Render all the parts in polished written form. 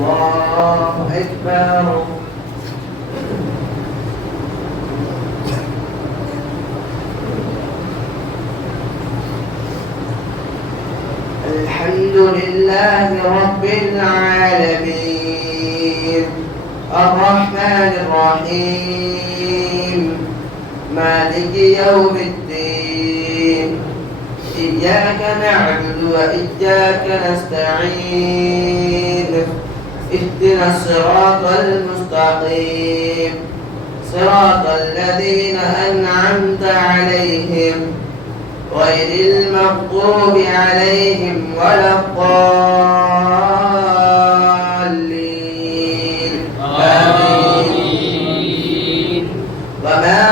الله أكبر. الحمد لله رب العالمين الرحمن الرحيم مالك يوم الدين إياك نعبد وإياك نستعين اهدنا الصراط المستقيم صراط الذين أنعمت عليهم غير المغضوب عليهم ولا الضالين آمين. وما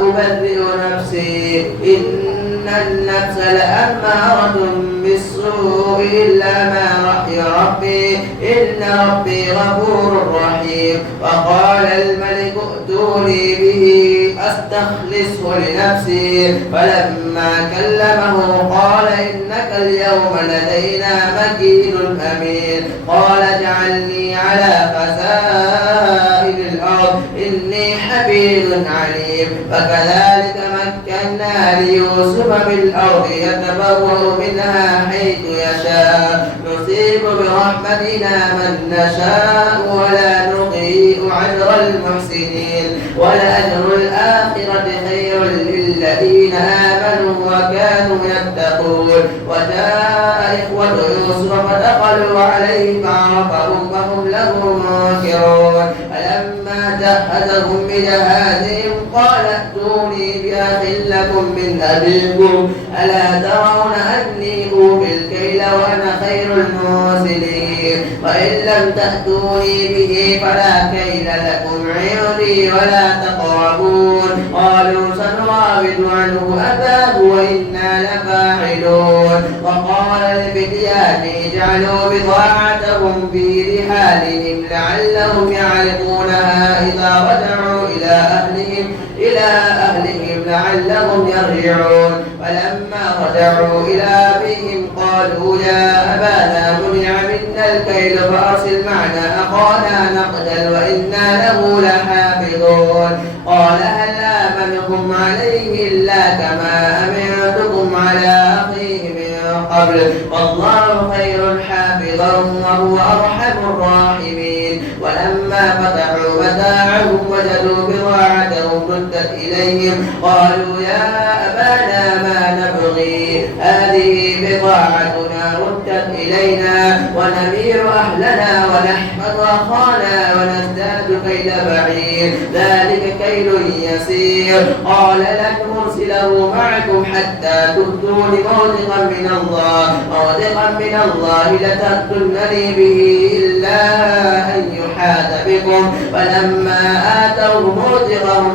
أبرئ نفسي إن النفس لأمارة بالسوء إلا ما رحم ربي إن ربي غفور رحيم. وقال الملك ائتوني به أستخلصه لنفسي فلما كلمه قال إنك اليوم لدينا مكين أمين. قال اجعلني على خزائن الأرض إني حفيظ عليم. فكذلك مكنا ليوسف بالأرض يتبوأ منها حيث يشاء نصيب برحمتنا من نشاء ولا نضيع أجر المحسنين ولأجر الآخرة خير للذين آمنوا وكانوا يتقون. وجاء إخوة يوسف فدخلوا عليه فعرفهم وهم له منكرون. فلما جهزهم بجهازهم قال ائتوني بأخ لكم من أبيكم ألا ترون أني أوفي الكيل وأنا خير الموزنين. وإن لم تأتوني به فلا كيل لكم عندي ولا تقربون. قالوا سنراود عنه أباه وإنا لفاعلون. وقال الفتيان اجعلوا بضاعتهم في رحالهم لعلهم يعرفونها إذا رجعوا إلى أهلهم لعلهم يرجعون. فلما رجعوا إلى أبيهم قالوا يا أبانا منع منا الكيل فأرسل معنا أخانا نقتل وإنا له لحافظون. قال هل آمنكم عليه إلا كما أمنتكم على أخيه من قبل والله خير حافظا وهو أرحم الراحمين. ولما فتحوا متاعهم وجدوا بضاعتهم ردت إليهم قالوا يا أبانا ما نبغي هذه بضاعتنا ردت إلينا ونمير أهلنا ونحفظ أخانا ونزداد كيل بعير ذلك كيل يسير. قال لن أرسله معكم حتى تؤتون موثقا من الله لتأتونني به إلا أن يحاط بكم. فلما آتوا موثقهم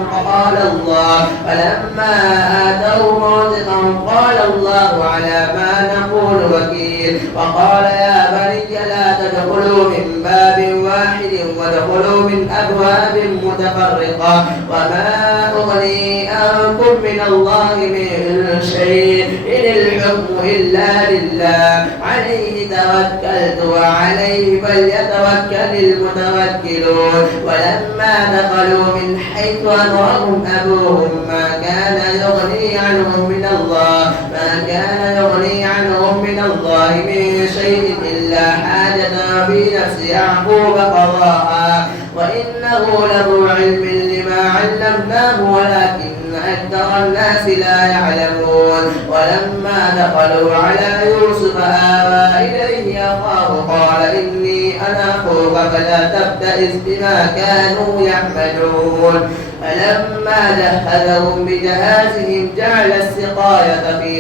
قال الله على ما نقول وكيل. وقال يا بني لا تدخلوا من باب واحد وادخلوا من أبواب متفرقة وما أغني عنكم من الله من شيء إن الحكم إلا لله عليه توكلت وعليه فليتوكل المتوكلون. ولما دخلوا من حيث أمرهم أبوهم ما كان يغني عنهم من الله من شيء إلا حاجة في نفس يعقوب قضاها وإنه لذو علم لما علمناه ولكن أكثر الناس لا يعلمون. ولما دخلوا على يوسف آوى إليه أخاه قال إني أنا أخوك فلا تبتئس بما كانوا يعملون. فلما جهزهم بجهازهم جعل السقاية في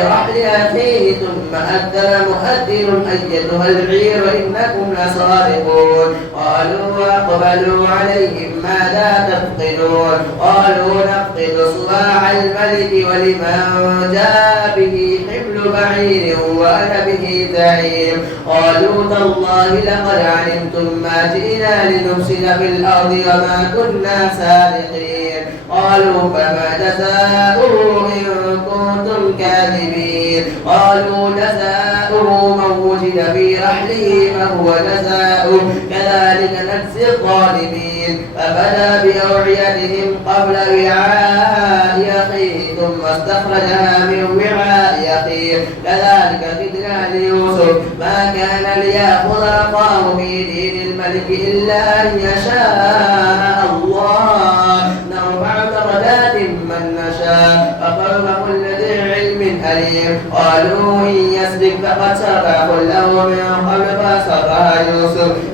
رحل أخيه ثم أذن مؤذن أيتها العير إنكم لصادقون. قالوا وأقبلوا عليهم ماذا تفقدون قالوا نفقد صواع الملك ولمن جاء به حمل بعير وأنا به زعيم. قالوا تالله لقد علمتم ما جئنا لنفسد في الأرض وما كنا سارقين. قالوا فما جزاؤه إن كنتم كاذبين. قالوا جزاؤه من وجد في رحله فهو جزاؤه كذلك نجزي الظالمين فبدأ بأوعيتهم قبل وعاء أخيه ثم استخرجها من وعاء أخيه كذلك كدنا ليوسف ما كان ليأخذ أخاه في دين الملك إلا أن يشاء الله نرفع درجات من نشاء ففوق كل ذي علم عليم قالوا إن يسرق فقد سرق أخ له من قبل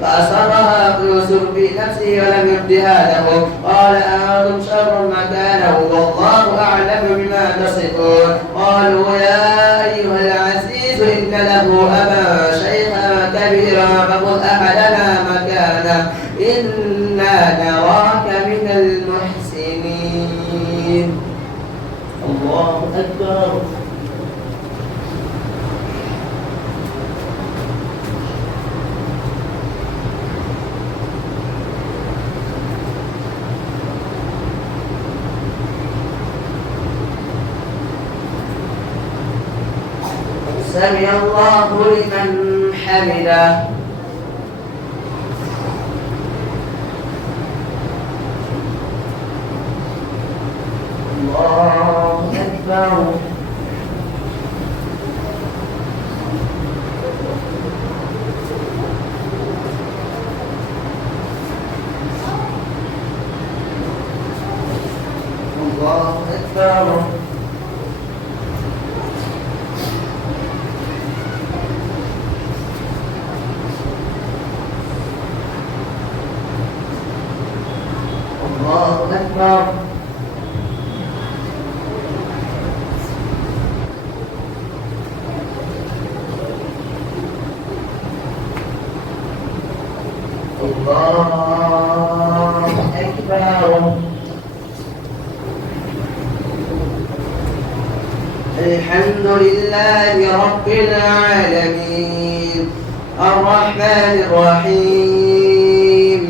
فأسرها يوسف في نفسه ولم يبدها له قال أنتم شر مكانا والله أعلم بما تصفون قالوا يا أيها العزيز إن له أبا شيخا كبيرا فخذ أحدنا مكانه إنا نراك من المحسنين. الله أكبر. سمع الله لمن حمده. الله أكبر. الله أكبر. الله أكبر. الله أكبر. الحمد لله رب العالمين الرحمن الرحيم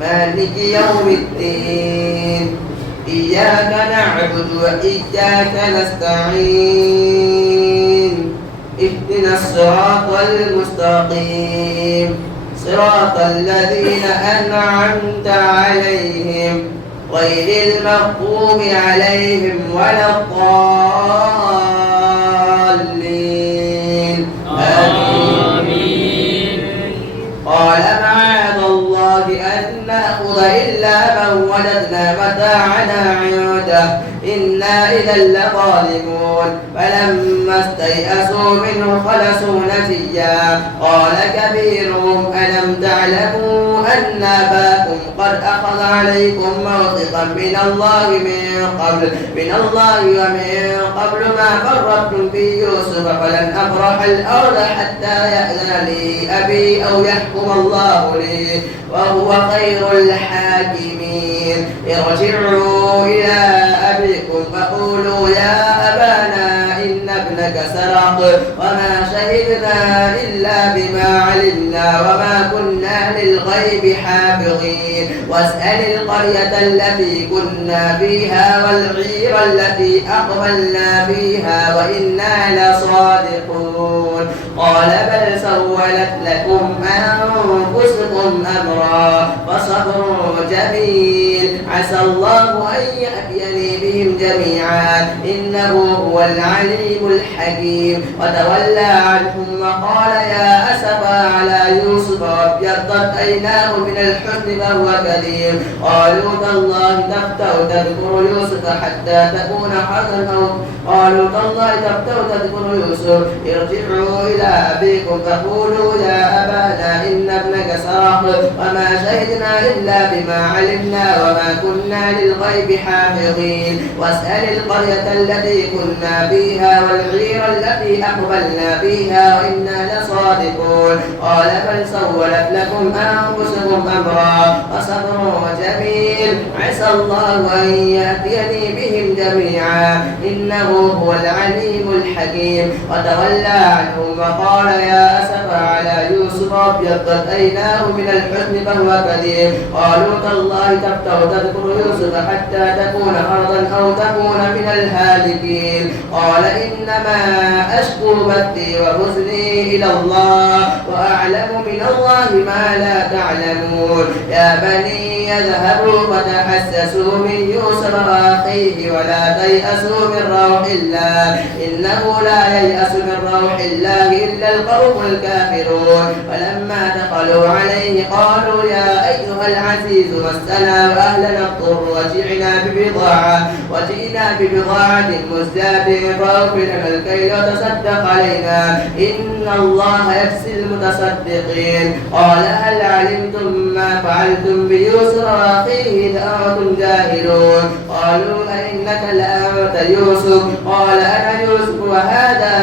مالك يوم الدين إياك نعبد وإياك نستعين اهدنا الصراط المستقيم صراط الذين أنعمت عليهم غير المغضوب عليهم ولا الضالين آمين. قال معاذ الله أن نأخذ إلا من وجدنا متاعنا عنده إنا إذا لظالمون فلما استيئسوا منه خلصوا نجيا قال كبيرهم ألم تعلموا أن أباكم قد أخذ عليكم موثقا من الله ومن قبل ما فرطتم في يوسف فلن أبرح الأرض حتى يأذن لي أبي أو يحكم الله لي وهو خير الحاكمين ارجعوا إلى أبيكم فقولوا يا أبانا إن ابنك سرق وما شهدنا إلا بما علمنا وما كنا للغيب حافظين واسأل القرية التي كنا فيها والعير التي أقبلنا فيها وإنا لصادقون قال بل سولت لكم أنفسكم أمرا فصبر جميل عسى الله أن يأتيني بهم جميعا إنه هو العليم الحكيم وتولى عنهم وقال يا أسفا على يوسف وابيضت عيناه من الحزن فهو كظيم قالوا تالله تفتأ تذكر يوسف حتى تكون حزنا قالوا تالله تفتأ تذكر يوسف ارجعوا إلى أبيكم فقولوا يا أبانا إن ابنك سرق وما شهدنا إلا بما علمنا وما كنا للغيب حافظين واسأل القرية التي كنا فيها والعير التي أقبلنا فيها وإنا لصادقون قال بل سولت لكم أنفسكم أمرا فصبر جميل عسى الله أن يأتيني بهم جميعا إنه هو العليم الحكيم وتولى عنهم وقال يا أسفا على يوسف وابيضت عيناه من الحزن فهو كذيب. قالوا تالله تفتأ تذكر يوسف حتى تكون أرضا أو تكون من الهالكين. قال إنما أشكو بثي وحزني إلى الله وأعلم من الله ما لا تعلمون. يا بني اذهبوا فتحسسوا من يوسف وأخيه ولا تيأسوا من روح الله إنه لا ييأس من روح الله إلا القوم الكافرون. فلما دخلوا عليه قالوا يا أيها العزيز مسنا وأهلنا الضر وجئنا ببضاعة مزجاة فأوف لنا الكيل وتصدق علينا إن الله يجزي المتصدقين. قال هل علمتم ما فعلتم بيوسف وأخيه إذ أنتم جاهلون. قالوا أئنك لأنت يوسف. قال أنا يوسف وهذا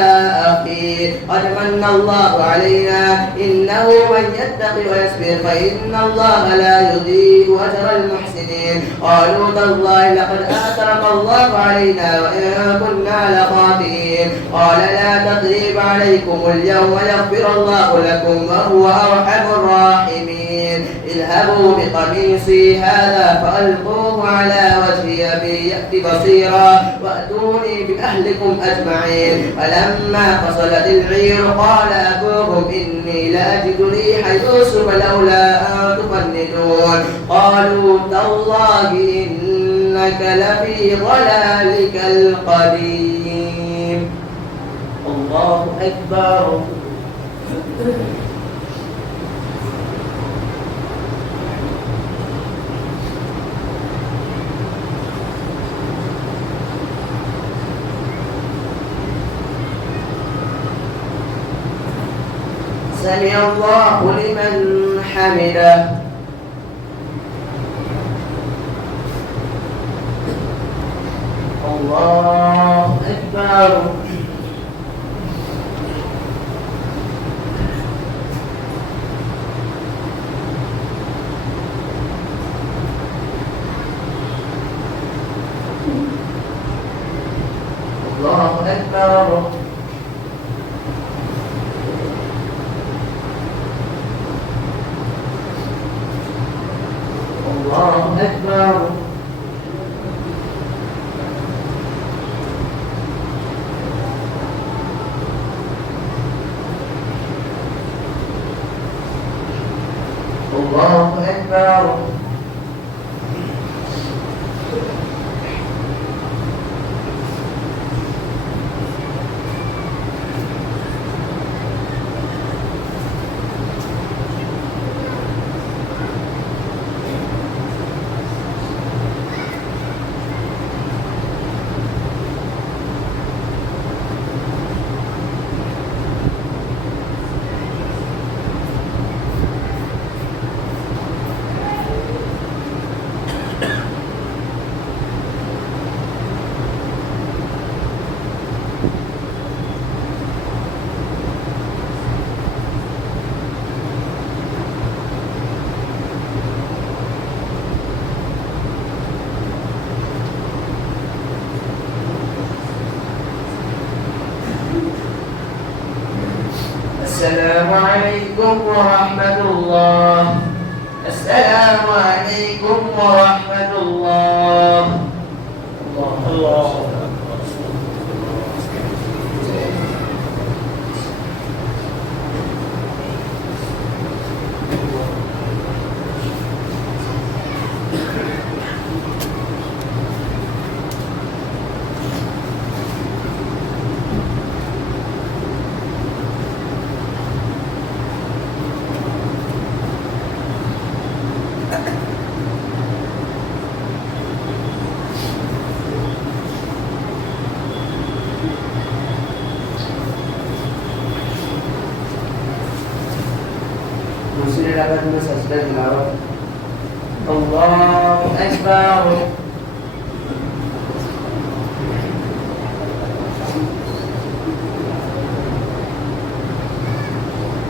أخي قد من الله علينا إنه من يتق ويصبر فإن الله لا يضيع أجر المحسنين. قالوا تالله لقد آثرك الله علينا وإن كنا لخاطئين. قال لا تثريب عليكم اليوم يغفر الله لكم وهو أرحم الراحمين. اذهبوا بقميصي هذا فألقوه على وجه أبي يأت بصيرا وأتوني بأهلكم أجمعين. فلما فصلت العير قال أبوهم إني لأجد ريح يوسف لولا أن تفندون. قالوا تالله إنك لفي ضلالك القديم. الله أكبر. سمع الله لمن حمده. الله أكبر. الله أكبر. الله أكبر. الله أكبر. السلام عليكم ورحمة الله. السلام عليكم ورحمة الله. الله الله أكبر.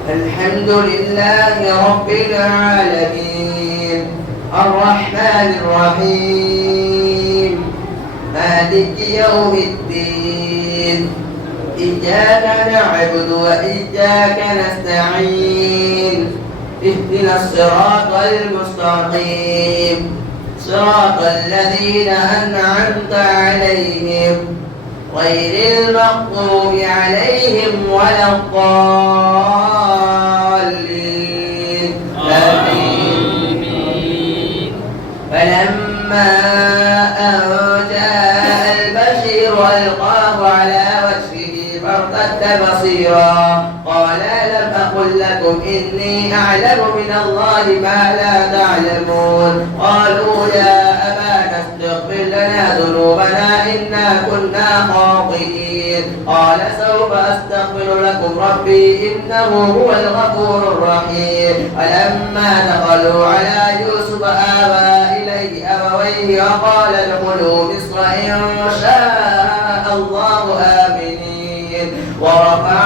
الحمد لله رب العالمين الرحمن الرحيم مالك يوم الدين إياك نعبد وإياك نستعين اهدنا الصراط المستقيم صراط الذين أنعمت عليهم غير المغضوب عليهم ولا الضالين آمين. فلما أن جاء البشير ألقاه على وجهه فارتد بصيرا قال لم أقل لكم إني أعلم من الله ما لا تعلمون قالوا يا أبانا استغفر لنا ذنوبنا إنا كنا خاطئين قال سوف أستغفر لكم ربي إنه هو الغفور الرحيم ولما دخلوا على يوسف آوى إليه أبويه وقال ادخلوا مصر إن شاء الله آمنين ورفع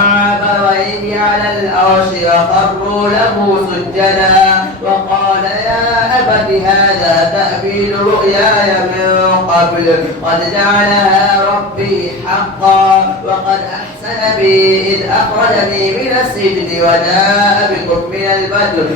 أبويه على العرش وخروا له سجدا وقال يا أبت هذا تأويل رؤياي من قبل قد جعلها ربي حقا وقد أحسن بي إذ أخرجني من السجن وجاء بكم من البدو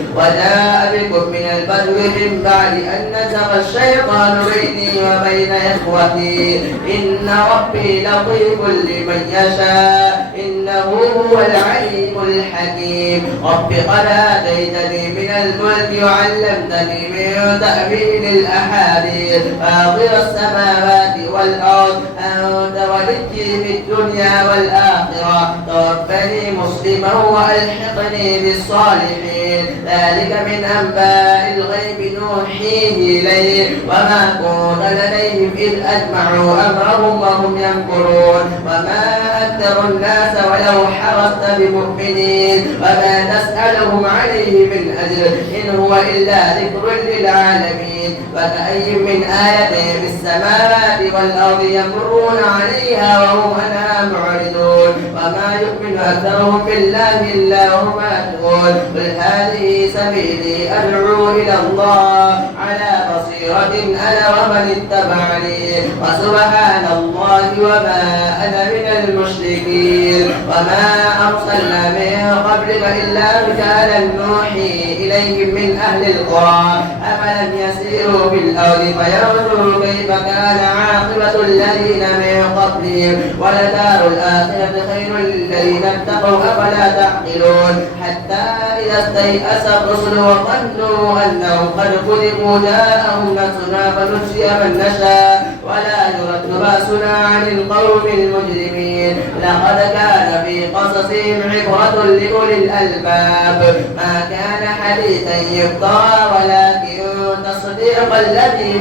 من بعد أن نزغ الشيطان بيني وبين إخوتي إن ربي لطيف لمن يشاء إنه هو العليم الحكيم رب قد آتيتني من الملك وعلمتني من تأويل الأحاديث فاطر السماوات والأرض أنت وليي في الدنيا والآخرة توفني مسلما وألحقني بالصالحين ذلك من أنباء الغيب نوحيه إليه وما كنت لديهم إذ أجمعوا أمرهم وهم يمكرون وما أكثر الناس ولو حرصت بمؤمنين وما تسألهم عليه من أجر إن هو إلا ذكر للعالمين وكأي من آية في السماوات والأرض يمرون عليها وهم عنها معرضون وما يؤمن أكثرهم بالله إلا هم مشركون قل هذه سبيلي أدعو إلى الله على بصيرة أنا ومن اتبعني وسبحان الله وما أنا من المشركين وما أرسلنا من قبلك إلا رجالا نوحي إليهم من أهل القرى أفلم يسيروا في الأرض فينظروا كيف كان عاقبة الذين من قبلهم ولدار الآخرة خير للذين اتقوا أفلا تعقلون حتى إذا استيأس الرسل وظنوا أنهم قد كذبوا جاءهم نصرنا فنجزي من نشاء ولا يرد بأسنا عن القوم المجرمين لقد كان في قصصهم عبرة لأولي الألباب ما كان حديثا يفترى ولكن تصديق الذي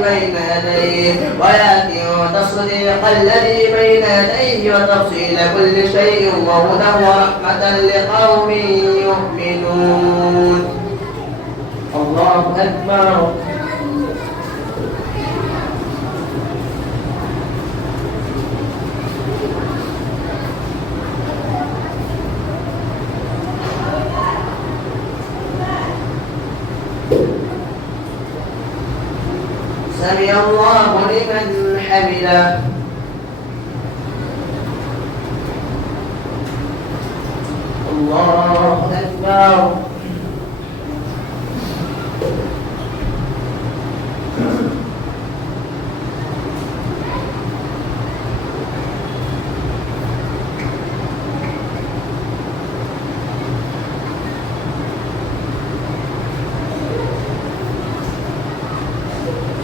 بين يديه وتفصيل كل شيء وهدى ورحمة لقوم يؤمنون. الله أكبر. سمع الله لمن حمده. الله أكبر.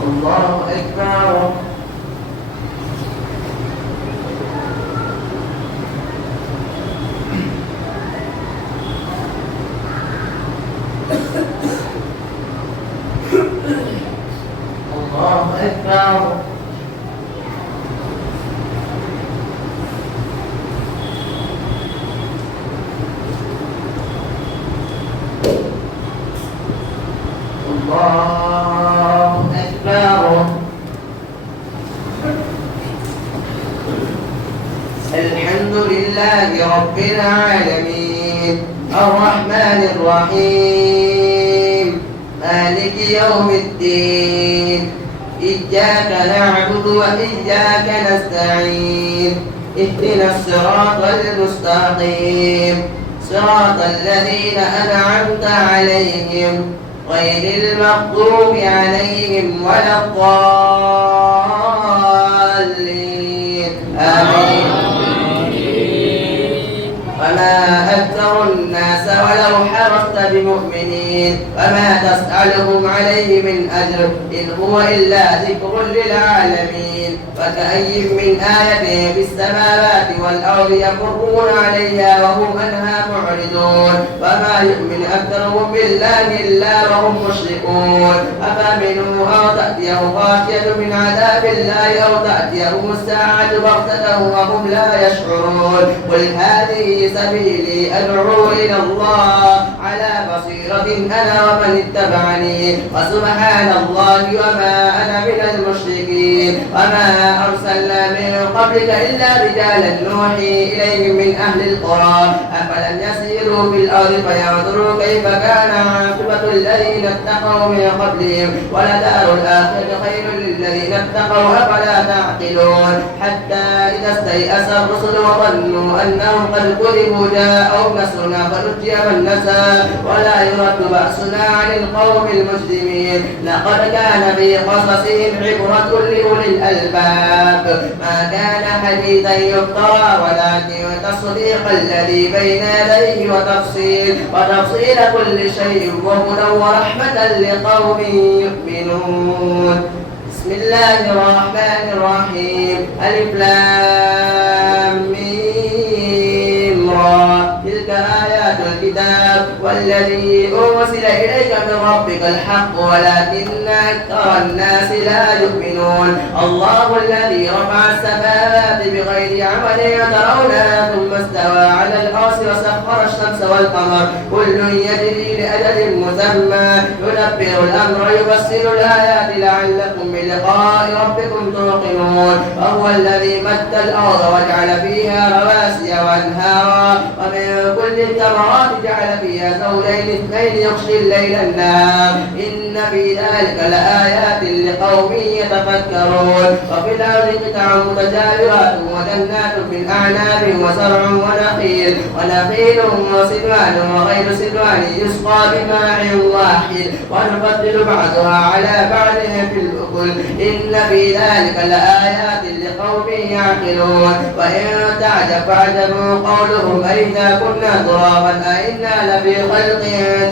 الله أكبر. الله أكبر. الله أكبر. الحمد لله رب العالمين الرحمن الرحيم مالك يوم الدين إياك نعبد وإياك نستعين اهدنا الصراط المستقيم صراط الذين أنعمت عليهم غير المغضوب عليهم ولا الضالين آمين. وما أكثر الناس ولو حرصت بمؤمنين وما تسألهم عليه من أجر إن هو إلا ذكر للعالمين. وكأي من آية في السماوات والأرض يمرون عليها وهم عنها معرضون وما يؤمن أكثرهم بالله إلا وهم مشركون. أفأمنوا أو تأتيهم غاشية من عذاب الله أو تأتيهم الساعة بغتة وهم لا يشعرون. قل هذه سبيلي أدعو إلى الله على بصيرة أنا ومن اتبعني وسبحان الله وما أنا من المشركين. وما أرسلنا من قبلك إلا رجالا نوحي إليهم من أهل القرى أفلم يسيروا في الأرض فينظروا كيف كان عاقبة الذين اتقوا من قبلهم ولدار الآخرة خير للذين اتقوا أفلا تعقلون. حتى إذا استيأس الرسل وظنوا أنهم قد كذبوا جاءوا نصرنا فنجي من نشاء ولا يرد بأسنا عن القوم المجرمين. لقد كان في قصصهم عبرة لأولي الألباب ما كان حديثا يفترى ولكن تصديق الذي بين يديه وتفصيل كل شيء وهدى ورحمة لقوم يؤمنون. بسم الله الرحمن الرحيم ألف لام ميم را تلك آيات الكتاب والذي أرسل إليك من ربك الحق ولكن أكثر الناس لا يؤمنون. الله الذي رفع السماوات بغير عمل ترونها ثم استوى على العرش وسخر الشمس والقمر كل يجري لأجل مسمى يدبر الأمر يفصل الآيات لعلكم بلقاء ربكم توقنون. وهو الذي مد الأرض وجعل فيها رواسي وأنهارا ومن كل الثمرات جعل فيها زوجين اثنين يغشي الليل النهار إن في ذلك لآيات لقوم يتفكرون. وفي الأرض قطع متجاورات وجنات من أعناب وزرع ونخيل وصنوان وغير صنوان يسقى بماء واحد ونفضل بعضها على بعض في الأكل إن في ذلك لآيات لقوم يعقلون. وإن تعجب فاعجبوا قولهم أئذا كنا ترابا أئنا لفي خلق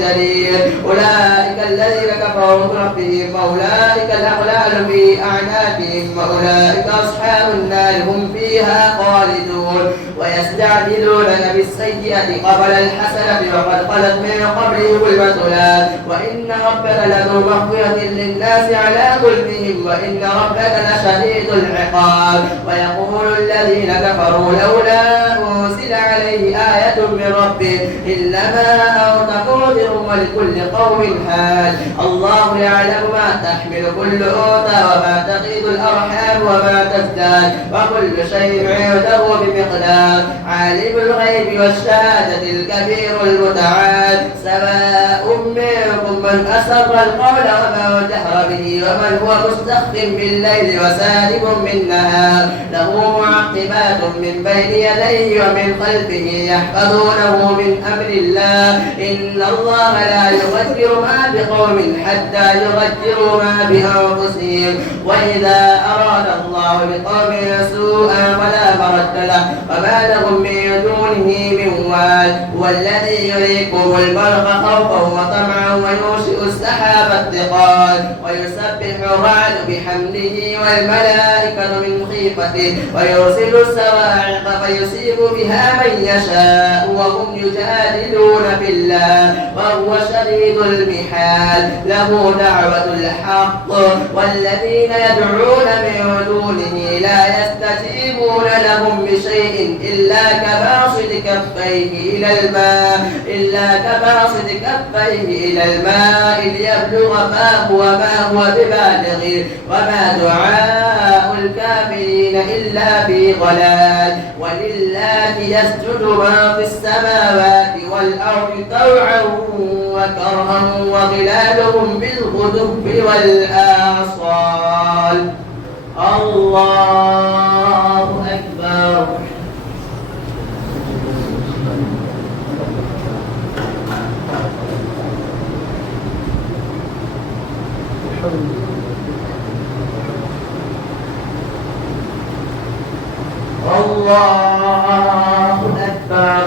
جديد أولئك الذين كفروا بربهم فأولئك الأغلال في أعناقهم وأولئك أصحاب النار هم فيها خالدون. ويستعجلونك بالسيئة قبل الحسنة وقد خلت من قبلهم المثلات وإن ربك لذو مغفرة للناس على ظلمهم وإن ربك لشديد العقاب. ويقول الذين كفروا لولا أنزل عليه آية من ربه إنما أنت منذر ولكل قوم حال. الله يعلم ما تحمل كل أنثى وما تغيض الأرحام وما تزداد وكل شيء عنده بمقدار. عالم الغيب والشهادة الكبير المتعال سواء منكم من أسر القول ومن جهر به ومن هو مستخف بالليل وسارب بالنهار له معقبات من بين يديه ومن خلفه يحفظونه من أمر الله إن الله لا يغير ما بقوم حتى يغيروا ما بأنفسهم وإذا أراد الله بقوم سوءا فلا مرد له وما لهم من دونه من وال. هو الذي يريكم البرق خوفا وطمعا وينشئ السحاب الثقال ويسبح الرعد بحمده والملائكة من خيفته ويرسل الصواعق فيصيب بها من يشاء وهم يجادلون في الله وهو شديد المحال. له دعوة الحق والذين يدعون من دونه لا يستجيبون لهم بشيء إلا كباسط كفيه إلى الماء ليبلغ فاه وما هو ببالغه وما دعاء الكافرين إلا في ضلال. ولله يسجد ما في السماوات والأرض طوعا وكرها وظلالهم بالغدو والآصال. الله أكبر. الله أكبر.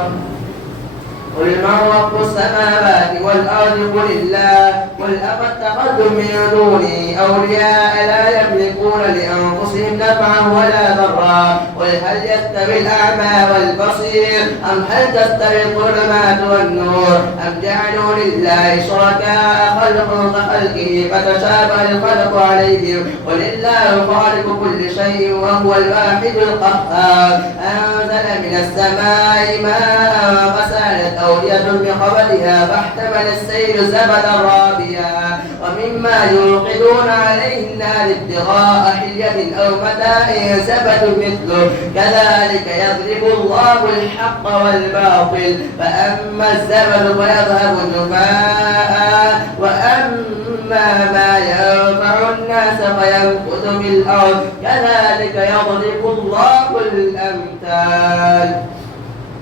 قل من رب السماوات والأرض قل الله قل أفاتخذتم من دوني أولياء لا يملكون لأنفسهم نفعا ولا ضرا قل هل يستوي الأعمى والبصير أم هل تستوي الظلمات والنور أم جعلوا لله شركاء خلقوا كخلقه فتشابه الخلق عليهم قل الله خالق كل شيء وهو الواحد القهار أنزل من السماء ماء فسالت أودية بقبلها فاحتمل السيل زبدا رابيا ومما يوقدون عليه النار ابتغاء حلية أو متاع زبد مثله كذلك يضرب الله الحق والباطل فأما الزبد فيذهب جفاء وأما ما ينفع الناس فيمكث في الأرض كذلك يضرب الله الأمثال.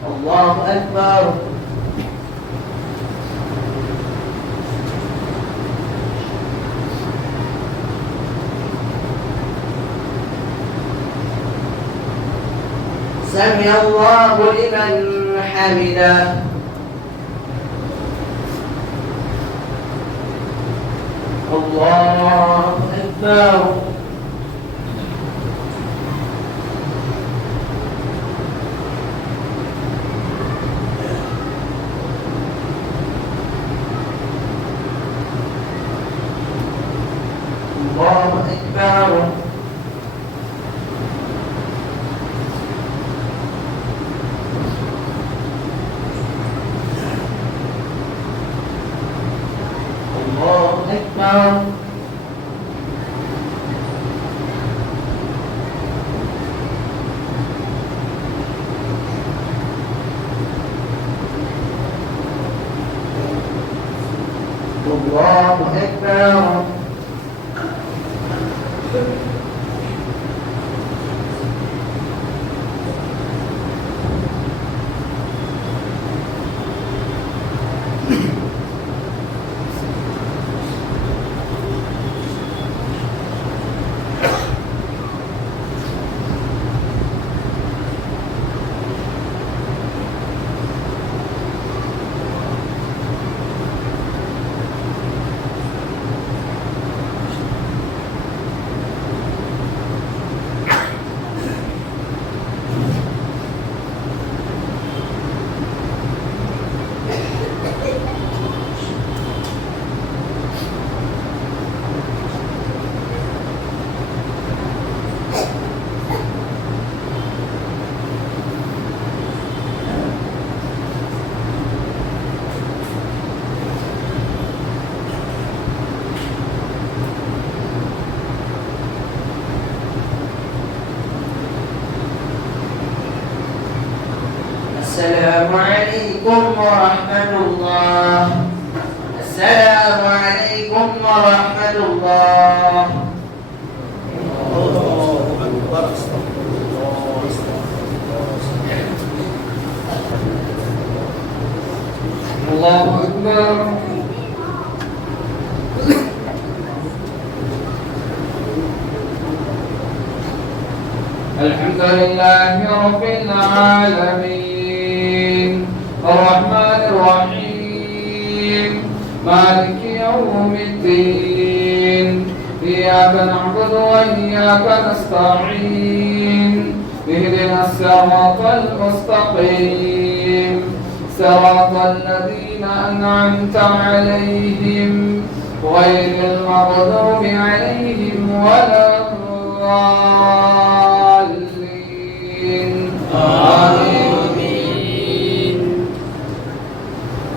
الله أكبر. سمع الله لمن حمده. الله أكبر. الله أكبر. الله أكبر. الله أكبر. السلام عليكم ورحمة الله. السلام عليكم ورحمة الله. الله أكبر. الحمد لله رب العالمين الرحمن الرحيم مالك يوم الدين إياك نعبد وإياك نستعين اهدنا الصراط المستقيم صراط الذين أنعمت عليهم غير المغضوب عليهم ولا الضالين آمين.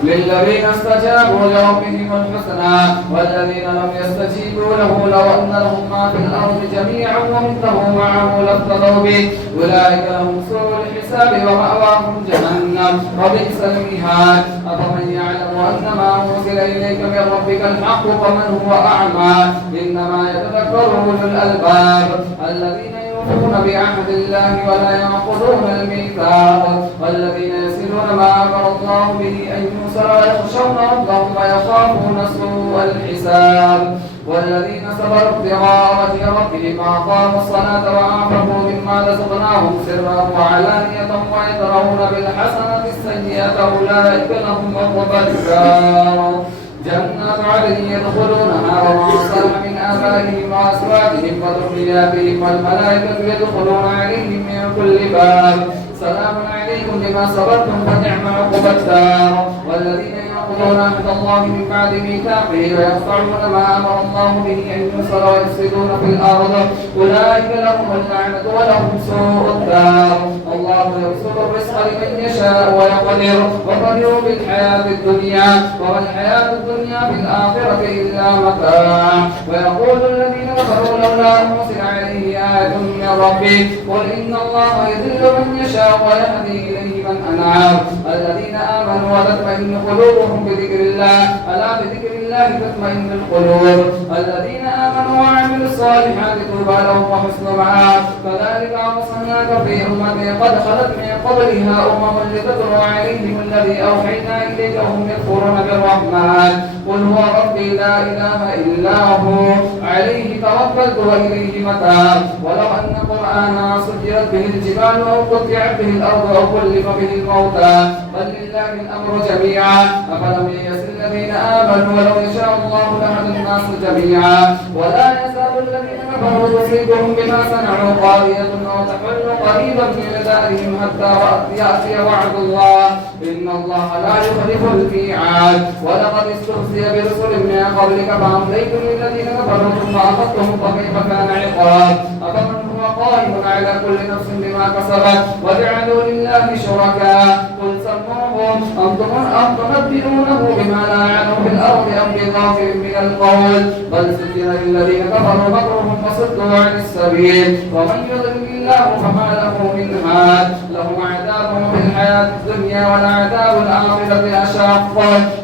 للذين استجابوا لربهم الحسنى والذين لم يستجيبوا له لو أن لهم ما في الأرض جميعا ومثله معه لافتدوا به أولئك لهم سوء الحساب ومأواهم جهنم وبئس المهاد. أفمن يعلم أن ما أنزل إليك من ربك الحق كمن هو أعمى إنما يتذكر أولو الألباب الذين يوفون بعهد الله ولا ينقضون الميثاق والذين يصلون ما أمر الله به أن يوصل ويخشون ربهم ويخافون سوء الحساب. والذين صبروا ابتغاء وجه ربهم أقاموا الصلاة وأنفقوا مما رزقناهم سرا وعلانية ويدرؤون بالحسنة السيئة أولئك لهم عقبى الدار جنات عدن يدخلونها ومن صلح من آبائهم وأزواجهم وذرياتهم والملائكة يدخلون عليهم من كل باب سلام عليكم بما صبرتم فنعم عقبى الدار والذين ينقضون عهد الله من بعد ميثاقه ويقطعون ما أمر الله به أن يوصل ويفسدون في الأرض أولئك لهم اللعنة ولهم سوء الدار الله يبسط الرزق لمن يشاء ويقدر وقدروا بالحياة الدنيا وما الحياة الدنيا في الآخرة إلا متاع ويقول الذين كفروا لولا أنزل عليه آية من ربه قل إن الله يضل من يشاء ويهدي إليه من أناب الذين آمنوا وتطمئن قلوبهم بذكر الله ألا بذكر الله تطمئن القلوب الذين آمنوا وعملوا الصالحات طوبى لهم وحسن مآب كذلك أرسلناك في أمة قد خلت من قبلها لتتلو عليهم الذي أوحينا إليك وهم يكفرون بالرحمن قل هو ربي لا إله إلا هو عليه توكلت وإليه متاب ولو أن قرآنا سجلت به الجبال أو قطعت به الأرض أو كلف به الموتى بل لله الأمر جميعا أفلم ييأس الذين آمنوا ولو يشاء الله لهدى الناس جميعا ولا يزال الذين كفروا تصيبهم بما صنعوا قارية أو تحل قريبا من دارهم حتى يأتي وعد الله إن الله لا يخلف الميعاد ولقد استهزئ برسل من قبلك فأمليت للذين كفروا ثم أخذتهم فكيف كان عقاب أفمن هو قائم على كل نفس بما كسبت وجعلوا لله شركاء قل سموهم أم تنبئونه بما لا يعلم في الأرض أم بغافل من القول بل سجن للذين كفروا مكرهم وصدوا عن السبيل ومن يضلل الله فما له من هاد لهم عذاب في الحياة الدنيا ولعذاب الآخرة أشق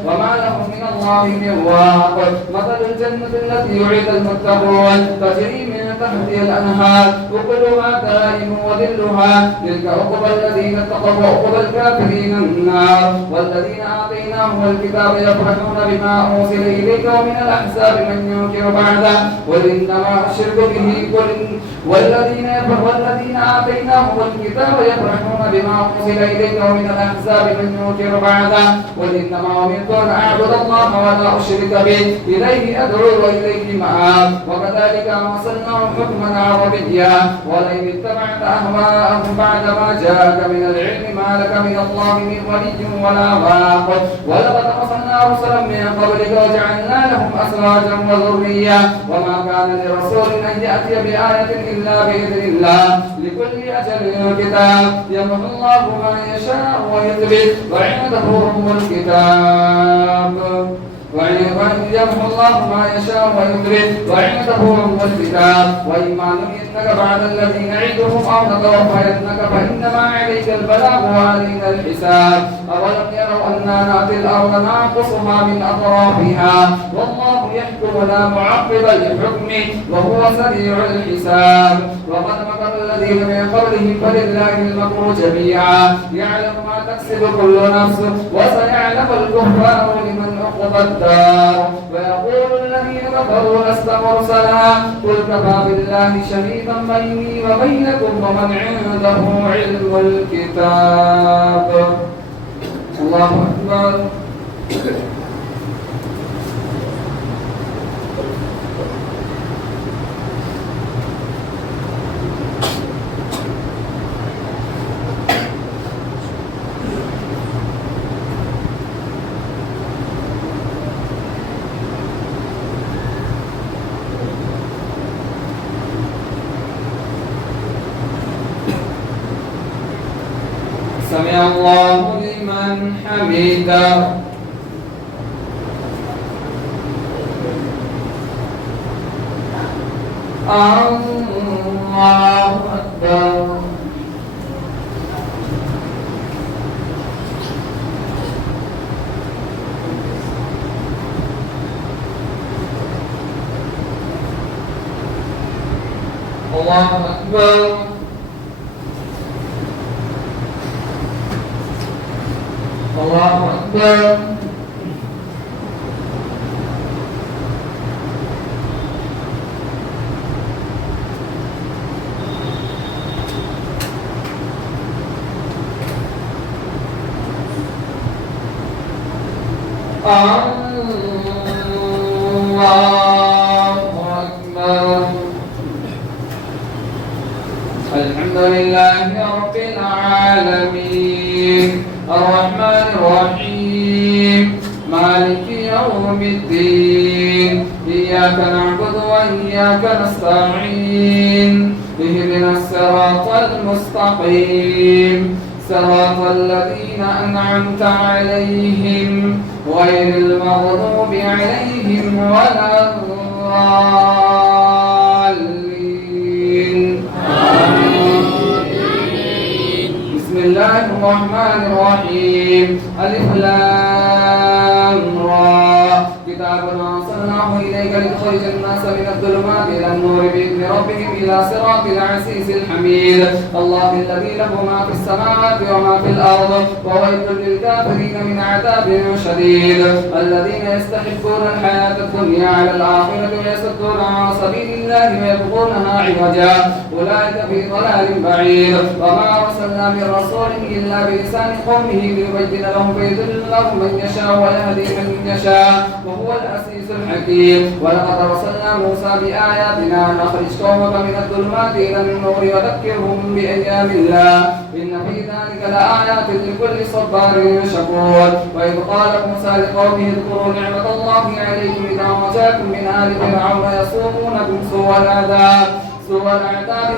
وما لهم من الله من واق مثل الجنة التي يعد المتقون تجري من تحتها الأنهار أكلها دائم وذلها تلك عقبى الذين اتقوا وعقبى الكافرين النار والذين آتيناهم الكتاب يفرحون بما أنزل إليك ومن الأحزاب من ينكر بعده قل إنما أشرك به والذين آتيناهم الكتاب يفرحون بما أنزل إليك ومن الأحزاب من ينكر بعده قل إنما أمرت أن أعبد الله ولا أشرك به إليه أدعو وإليه مآب وكذلك أرسلناهم حكما عربيا ولئن اتبعت أهواءهم بعد ما جاءك من العلم ما لك من الله من ولي ولا واق ولقد أرسلنا رسلا من قبلك وجعلنا لهم أزواجا وذرية وما كان لرسول أن يأتي بآية إلا بإذن الله لكل أجل كتاب يمحو الله ما يشاء ويثبت وعنده أم الكتاب يمحو الله ما يشاء ويثبت وعنده أم الكتاب وإما نرينك بعد الذي نعدهم أو نتوفينك فإنما عليك البلاغ وعلينا الحساب أولم يروا أنا نأتي الأرض ننقصها من أطرافها والله يحكم لا معقب لحكمه وهو سريع الحساب وقد مكر الذين من قبلهم فلله المكر جميعا يعلم ما تكسب كل نفس وسيعلم الكفار لمن عقبى الدار ويقول الذين كفروا لست مرسلا قل كفى بالله شهيدا بيني وبينكم ومن عنده علم الكتاب الله أكبر سمع الله لمن حمده الله أكبر الله أكبر الله أكبر الله أكبر. الحمد لله رب العالمين الرحمن الرحيم مالك يوم الدين إياك نعبد وإياك نستعين اهدنا الصراط المستقيم صراط الذين أنعمت عليهم غير المغضوب عليهم ولا الضالين. بسم الله الرحمن الرحيم ألف لام را كتاب أرسلناه إليك لتخرج الناس من الظلمات إلى النور بإذن ربهم إلى صراط العزيز الحميد الله الذي له ما في السماوات وما في الأرض وويل للكافرين من عذاب شديد الذين يستحبون الحياة الدنيا على الآخرة ويصدون عن سبيل الله ويبغونها عوجا أولئك في ضلال بعيد وما أرسلنا من رسول إلا بلسان قومه ليبين لهم فيضل الله من يشاء ويهدي من يشاء وهو العزيز الحكيم ولقد أرسلنا موسى بآياتنا أن أخرج قومك من الظلمات إلى النور وذكرهم بأيام الله إن في ذلك لآيات لكل صبار شكور. وإذ قال موسى لقومه اذكروا نعمة الله عليكم إذ أخرجاكم من آل فرعون يصومونكم سوء العذاب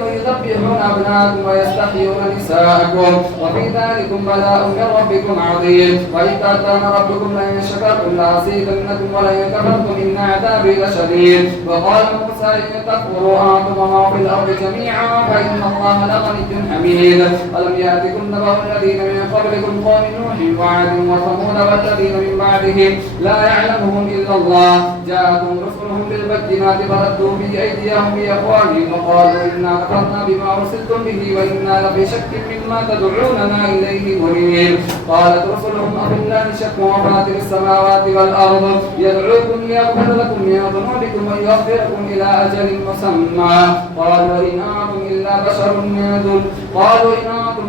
ويذبحون أبناءكم ويستحيون نساءكم وفي ذلكم بلاء من ربكم عظيم. وإذ تأذن ربكم لئن شكرتم لأزيدنكم ولئن كفرتم إن عذابي لشديد. وقال موسى إن تكفروا أنتم ومن في الأرض جميعا فإن الله لغني حميد. ألم يأتكم نبأ الذين من قبلكم قوم نوح وعاد وثمود والذين من بعدهم لا يعلمهم إلا الله جاءتهم رسلهم بالبينات فردوا في أيديهم بأفواههم وقالوا إنا كفرنا بما أرسلتم به وإنا لفي شك مما تدعوننا إليه مريب. قالت رسلهم أفي الله شك وفاطر السماوات والأرض يدعوكم ليغفر لكم من ذنوبكم ويؤخركم إلى أجل مسمى قالوا إن أنتم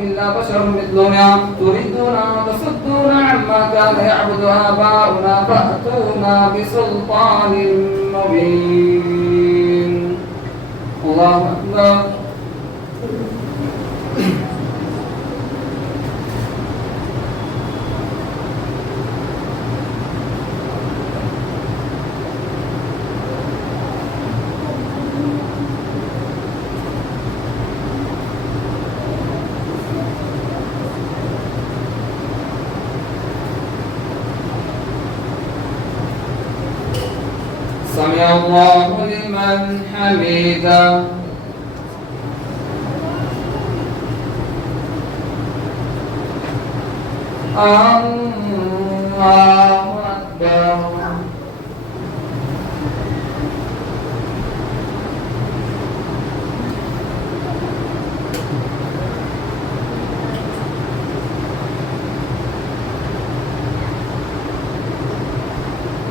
إلا بشر مثلنا تريدون أن تصدونا عما كان يعبد آباؤنا فأتونا بسلطان مبين. الله أكبر. سمع الله لمن حمده. الله أكبر.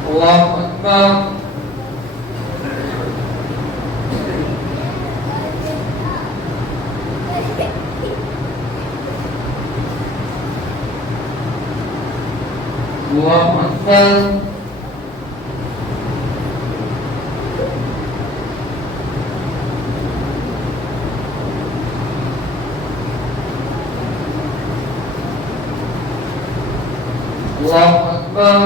الله أكبر. الله أكبر. الله أكبر.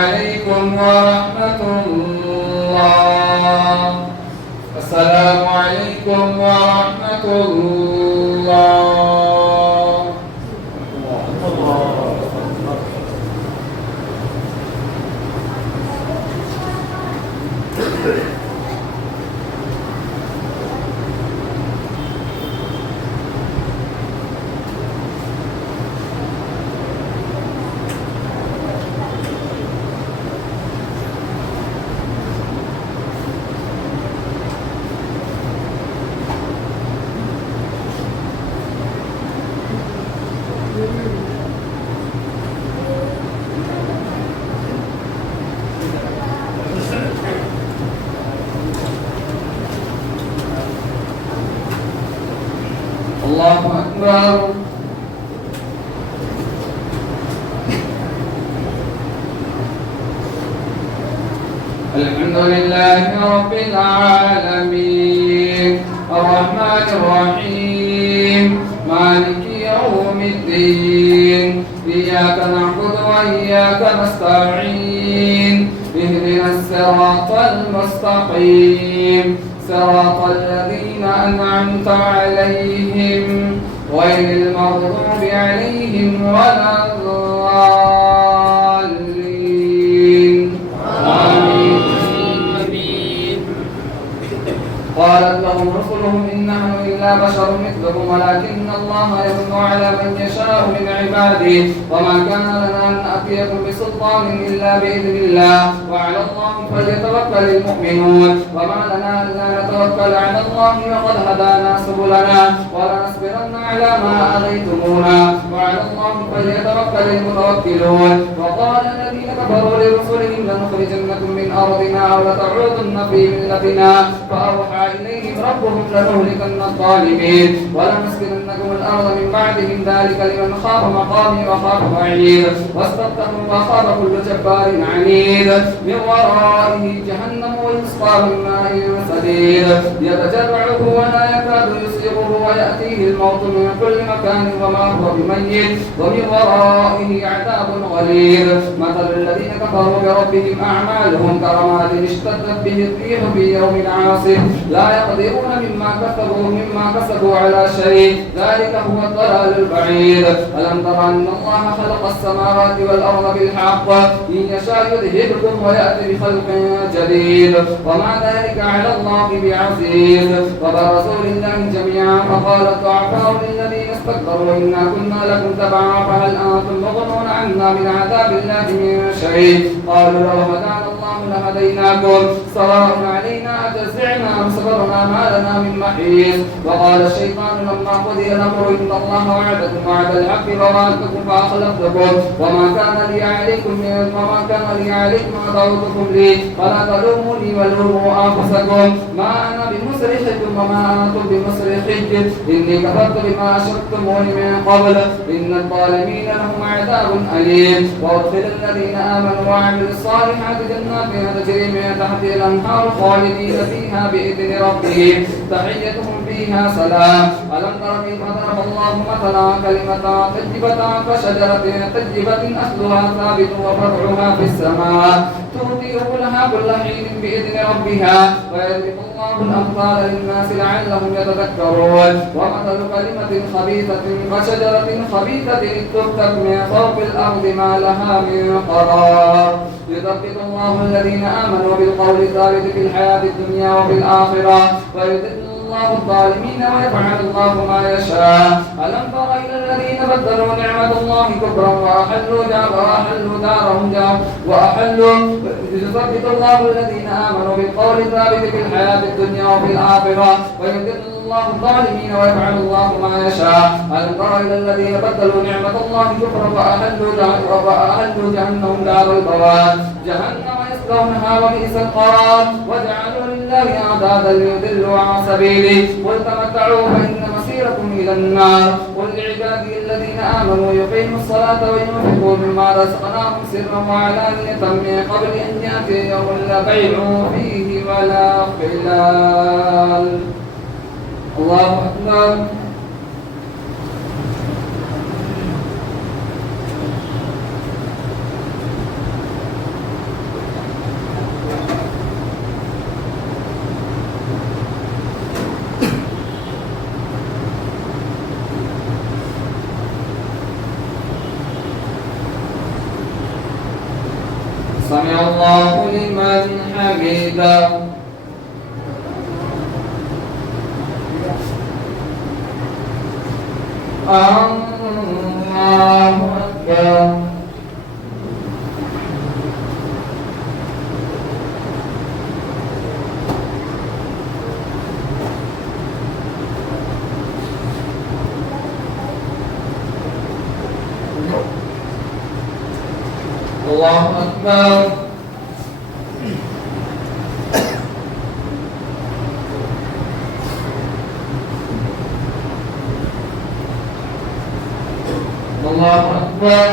عليكم ورحمة الله. السلام عليكم ورحمة الله. الله أكبر. الحمد لله رب العالمين الرحمن الرحيم مالك يوم الدين إياك نعبد وإياك نستعين اهدنا الصراط المستقيم صراط الذين أنعمت عليهم غير المغضوب عليهم ولا الضالين آمين. قالت لهم رسلهم إن نحن إلا بشر مثلكم ولكن الله يمن على من يشاء من عباده وما كان لنا أن نأتيكم بسلطان إلا بإذن الله وعلى الله فليتوكل المؤمنون وما لنا ألا نتوكل على الله وقد هدانا سبلنا ولنصبرن على ما آذيتمونا وعلى الله فليتوكل المتوكلون. وقال الذين كفروا لرسلهم لنخرجنكم من أرضنا أو لتعودن في ملتنا فأوحى إليهم ربهم لنهلكن الظالمين ولنسكننكم الأرض من بعدهم ذلك لمن خاف مقامي وخاف وعيد واستفتحوا وخاف كل جبار عنيد من ورائه جهنم ويسقى من ماء سديد يتجرعه ولا يكاد يسيغه ويأتيه الموت من كل مكان وما هو بميت ومن ورائه عذاب غليظ. مثل الذين كفروا بربهم أعمالهم كرماد اشتدت به الريح في يوم عاصف لا يقدرون مما كسبوا على شيء ذلك هو الضلال البعيد. ألم تر أن الله خلق السماوات والأرض بالحق إن يشاء يذهبكم ويأتي بخلق جديد وما ذلك على الله بعزيز. وبرزوا لله جميعا فقال الضعفاء للذين استكبروا إنا كنا لكم تبعا فهل أنتم مغنون عنا من عذاب الله من شيء قالوا لو هدانا الله لهديناكم سواء علينا أجزعنا أم صبرنا ما لنا من محيص. وقال الشيطان لما قضي الأمر إن الله وعدكم وعد الحق ووعدتكم فأخلفتكم وما كان لي عليكم دعوتكم لي فلا تلوموني ولوموا أنفسكم ما أنا بمصرخكم وما أنتم بمصرخي إني كفرت بما أشركتموني من قبل إن الظالمين لهم عذاب أليم. وأدخل الذين آمنوا وعملوا الصالحات جنات تجري من تحتها الأنهار خالدين فيها بإذن ربهم تحيتهم فيها سلام. ألم تر كيف ضرب الله مثلا كلمة طيبة كشجرة طيبة أصلها ثابت وفرعها في السماء تؤتي أكلها كل حين بإذن ربها ويضرب الله الأمثال للناس لعلهم يتذكرون. ومثل كلمة خبيثة كشجرة خبيثة تؤتت من فوق الأرض ما لها من قرار يثبت الله الذين آمنوا بالقول الثابت في الحياة الدنيا وفي الآخرة ويذل الله الظالمين ويفعل الله ما يشاء. ألم تر إلى الذين بدلوا نعمة الله كفرا وأحلوا دارهم يثبت الله الذين آمنوا بالقول الثابت في الحياة الدنيا وفي الآخرة ويذل الله الظالمين ويفعل الله ما يشاء. ألم تر إلى الذين بدلوا نعمة الله كفرا وأحلوا جهنم دار البوار جهنم يصلونها وبئس القرار وجعلوا لله أندادا ليضلوا عن سبيله قل تمتعوا فإن مصيركم إلى النار. قل لعبادي الذين آمنوا يقيموا الصلاة وينفقوا مما رزقناهم سرا وعلانية من قبل أن يأتي يوم لا بيع فيه ولا خلال. الله أكبر. سمع الله لمن حمده. الله أكبر. الله أكبر. الله أكبر.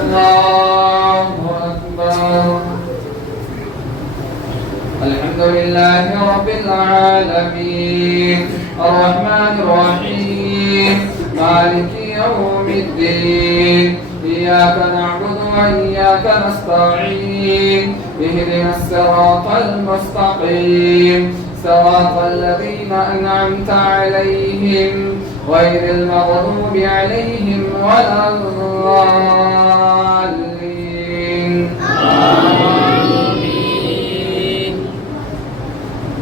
الله أكبر. الحمد لله رب العالمين الرحمن الرحيم مالك يوم الدين إياك نعبد وإياك نستعين اهدنا الصراط المستقيم صراط الذين أنعمت عليهم غير المغضوب عليهم ولا الضالين.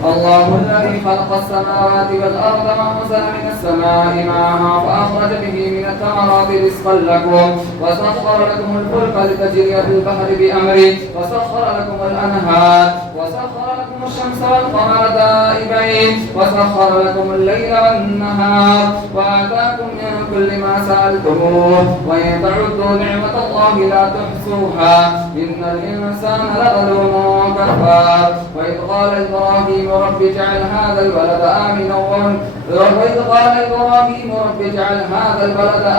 الله الذي خلق السماوات والأرض وأنزل من السماء ماء فأخرج به من الثمرات رزقا لكم وسخر لكم الفلك لتجري في البحر بأمره وسخر لكم الأنهار وسخر لكم الشمس والقمر دائبين وسخر لكم الليل والنهار وآتاكم من كل ما سألتموه وإن تعدوا نعمة الله لا تحصوها إن الإنسان لظلوم كفار. وإذ قال إبراهيم رب اجعل هذا البلد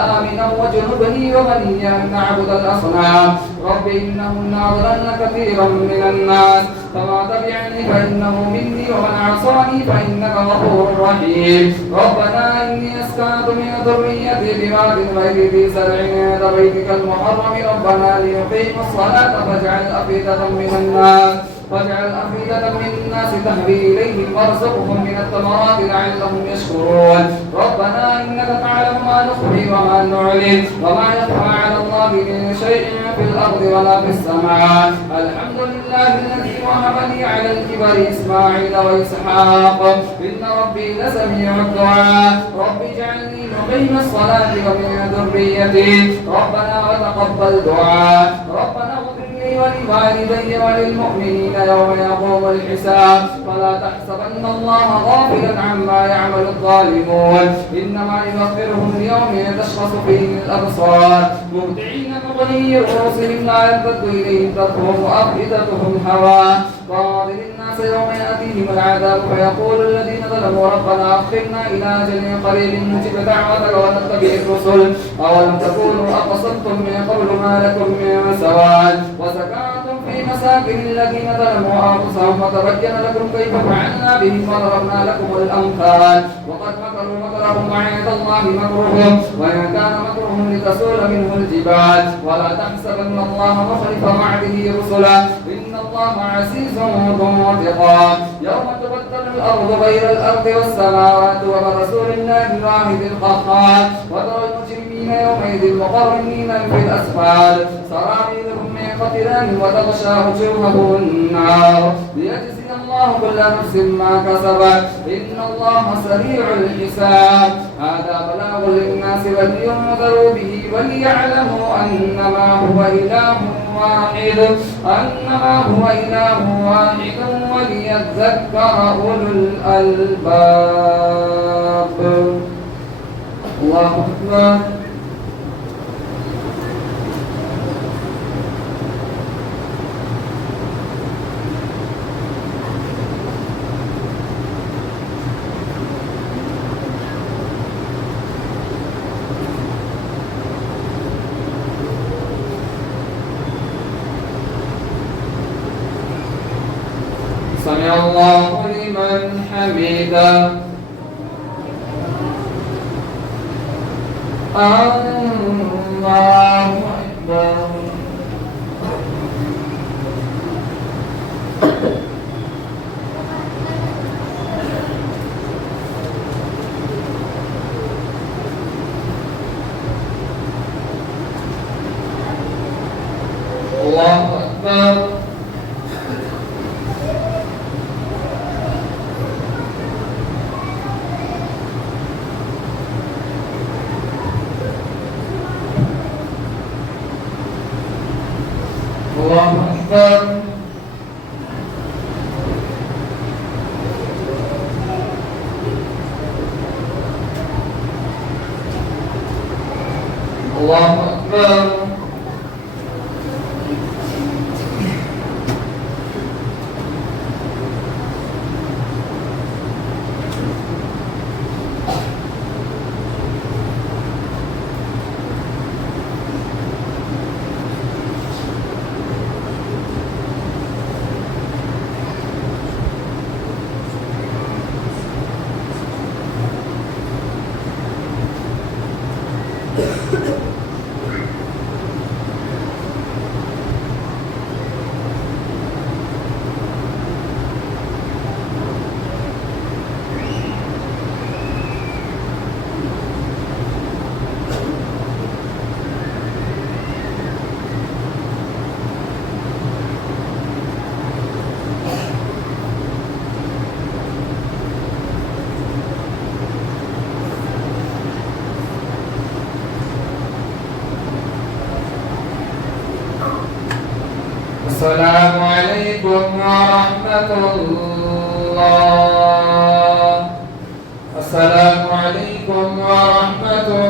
آمنا واجنبني وبني أن نعبد الأصنام رب إنهن أضللن كثيرا من الناس فما تبعني فإنه مني ومن عصاني فإنك غفور رحيم. ربنا إني أسكنت من ذريتي بواد غير ذي زرع عند بيتك المحرم ربنا ليقيموا الصلاة فاجعل أفئدة من الناس تهوي إليهم وارزقهم من الثمرات لعلهم يشكرون. ربنا إنك تعلم ما نخفي وما نعلن وما يخفى على الله من شيء في الأرض ولا في السماء. الحمد لله الذي وهب لي على الكبر إسماعيل وإسحاق إن ربي لسميع الدعاء. رب اجعلني مقيم الصلاة ومن ذريتي ربنا وتقبل دعاء. ربنا ولوالدي وللمؤمنين يوم يقوم الحساب فلا تحسبن الله غافلا عما يعمل الظالمون إنما يؤخرهم ليوم تشخص فيه الأبصار مهطعين مقنعي رؤوسهم لا يرتد إليهم طرفهم وأفئدتهم هواء. فانظر الناس يوم يأتيهم العذاب فيقول الذين ظلموا ربنا أخرنا إلى أجل قريب نجب دعوتك ونتبع الرسل أولم تكونوا أقسمتم من قبل ما لكم من سواد وسكنتم في مساكن الذين ظلموا أنفسهم وتبين لكم كيف فعلنا بهم وضربنا لكم الأمثال وقد مكروا مكرهم وعند الله مكرهم وإن كان مكرهم لتزول منه الجبال ولا تحسبن الله مخلف وعده رسلا إن الله عزيز ذو انتقام. يوم تبدل الأرض غير الأرض والسماوات وبرزوا لله الواحد القهار وترى المجرمين يومئذ مقرنين في الأسفل سرابيلهم من قطران وتغشى وجوههم النار ليجزي الله كل نفس ما كسبت إن الله سريع الحساب. هذا بلاغ للناس ولينذروا به وليعلموا أنما هو إله واحد وليذكر أولو الألباب. الله أكبر. سمع الله لمن حمده. الله أكبر. الله أكبر. الله أكبر. الله أكبر. السلام عليكم ورحمة الله. السلام عليكم ورحمة الله.